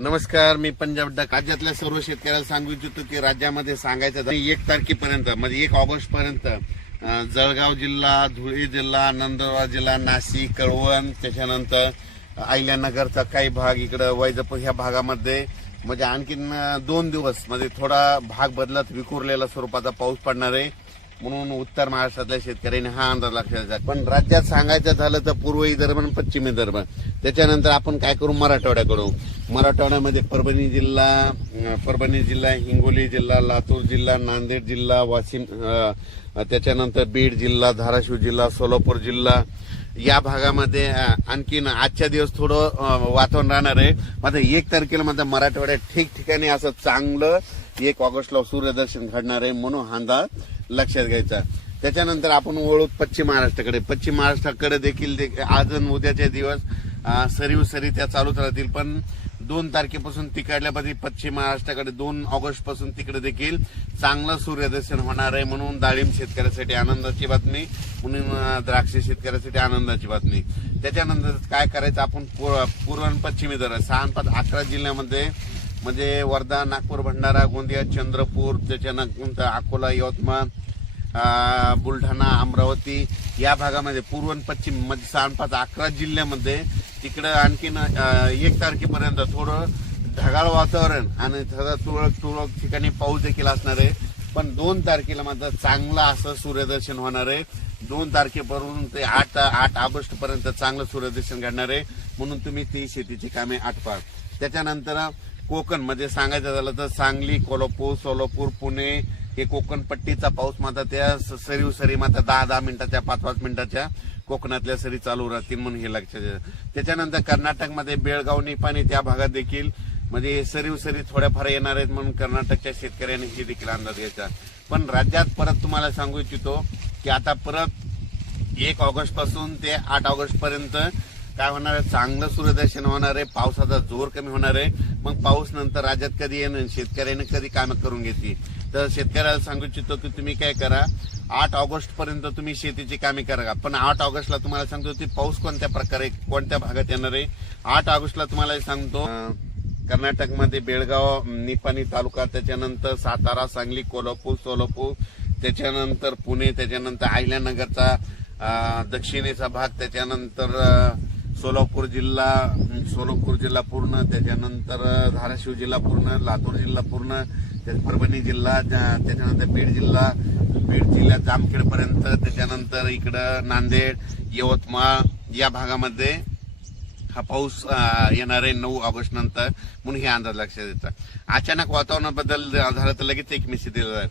नमस्कार मी पंजाब डक. राज्यातल्या सर्व शेतकऱ्याला सांगू इच्छितो की राज्यामध्ये सांगायचं एक तारखेपर्यंत म्हणजे एक ऑगस्ट पर्यंत जळगाव जिल्हा धुळे जिल्हा नंदुरबार जिल्हा नाशिक कळवण त्याच्यानंतर अहिल्यानगरचा काही भाग इकडं वैजपूर ह्या भागामध्ये म्हणजे आणखीन दोन दिवस म्हणजे थोडा भाग बदलत विखुरलेला स्वरूपाचा पाऊस पडणार आहे. म्हणून उत्तर महाराष्ट्रातल्या शेतकऱ्यांनी हा अंदाज लक्षात घ्या. पण राज्यात सांगायचं झालं तर पूर्व विदर्भ आणि पश्चिम विदर्भ त्याच्यानंतर आपण काय करू? मराठवाड्याकडू मराठवाड्यामध्ये परभणी जिल्हा परभणी जिल्हा हिंगोली जिल्हा लातूर जिल्हा नांदेड जिल्हा वाशिम त्याच्यानंतर बीड जिल्हा धाराशिव जिल्हा सोलापूर जिल्हा. या भागामध्ये आणखीन आजच्या दिवस थोडं वातावरण राहणार आहे. मात्र एक तारखेला मात्र मराठवाड्यात ठिकठिकाणी असं चांगलं एक ऑगस्टला सूर्यदर्शन घडणार आहे म्हणून हा अंदाज लक्षात घ्यायचा. त्याच्यानंतर आपण वळू पश्चिम महाराष्ट्राकडे. पश्चिम महाराष्ट्राकडे देखील दे- आज आणि उद्याचे दिवस सरीव सरी त्या चालूच राहतील. पण दोन तारखेपासून तिकडल्यापासून पश्चिम महाराष्ट्राकडे दोन ऑगस्टपासून तिकडे देखील चांगलं सूर्यदर्शन होणार आहे म्हणून डाळिंब शेतकऱ्यासाठी आनंदाची बातमी म्हणून द्राक्ष शेतकऱ्यासाठी आनंदाची बातमी. त्याच्यानंतर काय करायचं आपण पूर्व पश्चिमी दर सहा पाच अकरा जिल्ह्यामध्ये म्हणजे वर्धा नागपूर भंडारा गोंदिया चंद्रपूर त्याच्यानंतर अकोला यवतमाळ बुलढाणा अमरावती या भागामध्ये पूर्व आणि पश्चिम म्हणजे सहा पाच अकरा जिल्ह्यामध्ये तिकडं आणखीन एक तारखेपर्यंत थोडं ढगाळ वातावरण आणि थोडं तुरळक तुरळक ठिकाणी पाऊस देखील असणार आहे. पण दोन तारखेला मात्र चांगलं असं सूर्यदर्शन होणार आहे. दोन तारखेपासून ते आठ आठ ऑगस्ट पर्यंत चांगलं सूर्यदर्शन घडणार आहे. म्हणून तुम्ही ती शेतीची कामे आटपा त्याच्यानंतर कोकण म्हणजे सांगायचं झालं तर सांगली कोल्हापूर सोलापूर पुणे हे कोकण पट्टीचा पाऊस मात्र त्या स- सरीव सरी मात्र दहा दहा मिनिटाच्या पाच पाच मिनिटाच्या कोकणातल्या सरी चालू राहतील म्हणून हे लक्षात त्याच्यानंतर कर्नाटकमध्ये बेळगाव निपाणी त्या भागात देखील म्हणजे सरीव सरी थोड्याफार येणार आहेत म्हणून कर्नाटकच्या शेतकऱ्यांनी हे देखील अंदाज घ्यायचा पण राज्यात परत तुम्हाला सांगू इच्छितो की आता परत एक ऑगस्टपासून ते आठ ऑगस्ट पर्यंत काय होणार आहे? चांगलं सूर्यदर्शन होणार आहे. पावसाचा जोर कमी होणार आहे. मग पाऊस नंतर राज्यात कधी येणं शेतकऱ्याने कधी कामं करून घेतली? तर शेतकऱ्याला सांगू इच्छितो की तुम्ही काय करा आठ ऑगस्ट पर्यंत तुम्ही शेतीची कामे करा. पण आठ ऑगस्टला तुम्हाला सांगतो की पाऊस कोणत्या प्रकारे कोणत्या भागात येणार आहे? आठ ऑगस्टला तुम्हाला सांगतो कर्नाटकमध्ये बेळगाव निपाणी तालुका त्याच्यानंतर सातारा सांगली कोल्हापूर सोलापूर त्याच्यानंतर पुणे त्याच्यानंतर अहिल्यानगरचा दक्षिणेचा भाग त्याच्यानंतर सोलापूर जिल्हा सोलापूर जिल्हा पूर्ण त्याच्यानंतर धाराशिव जिल्हा पूर्ण लातूर जिल्हा पूर्ण परभणी जिल्हा त्याच्यानंतर बीड जिल्हा बीड जिल्ह्यात जामखेडपर्यंत त्याच्यानंतर इकडं नांदेड यवतमाळ या भागामध्ये हा पाऊस येणार आहे नऊ ऑगस्ट नंतर. म्हणून हे अंदाज लक्षात येतात अचानक वातावरण बदल झाला तर लगेच एक मेसेज दिला जाईल